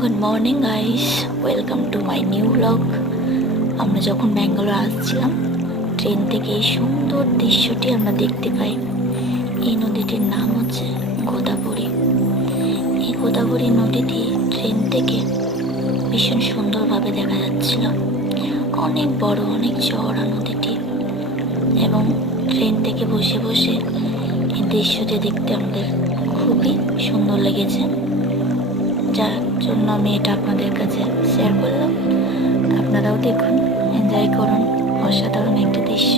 Good morning guys, welcome to my new blog. আমরা যখন ব্যাঙ্গালোর আসছিলাম, ট্রেন থেকে এই সুন্দর দৃশ্যটি আমরা দেখতে পাই। এই নদীটির নাম হচ্ছে গোদাবরী। এই গোদাবরী নদীটি ট্রেন থেকে ভীষণ সুন্দরভাবে দেখা যাচ্ছিল। অনেক বড়, অনেক চওড়া নদীটি, এবং ট্রেন থেকে বসে বসে এই দৃশ্যটি দেখতে আমাদের খুবই সুন্দর লেগেছে, যার জন্য আমি এটা আপনাদের কাছে শেয়ার করলাম। আপনারাও দেখুন, এনজয় করুন, অসাধারণ একটি দৃশ্য।